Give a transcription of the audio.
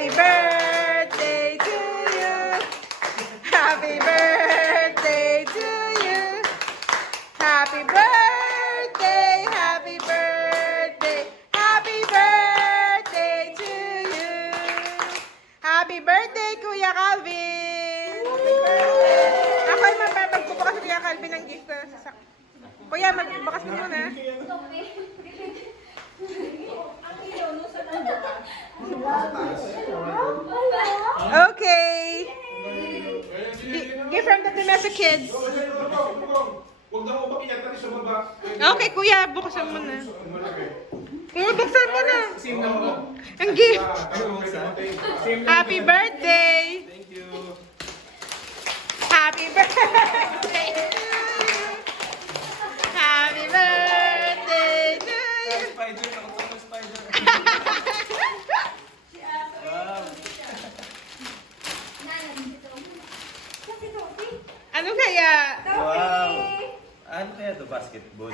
Happy birthday to you. Happy birthday to you. Happy birthday, happy birthday, happy birthday to you. Happy birthday, Kuya Calvin. Happy birthday. Ako ay magbubukas sa Kuya Calvin ng gift sa sasak. Kuya, magbukas mo muna. Okay. Give from the Timesa kids. Huwag na mo makikita sa baba. Okay, kuya, buksan mo na. Kuya, buksan mo na. Ang gift. Happy birthday. Thank you. Happy birthday to you. Happy birthday to you. Spider, takot ako spider. Wow. Ano kaya? Wow. Ano kaya to basketball?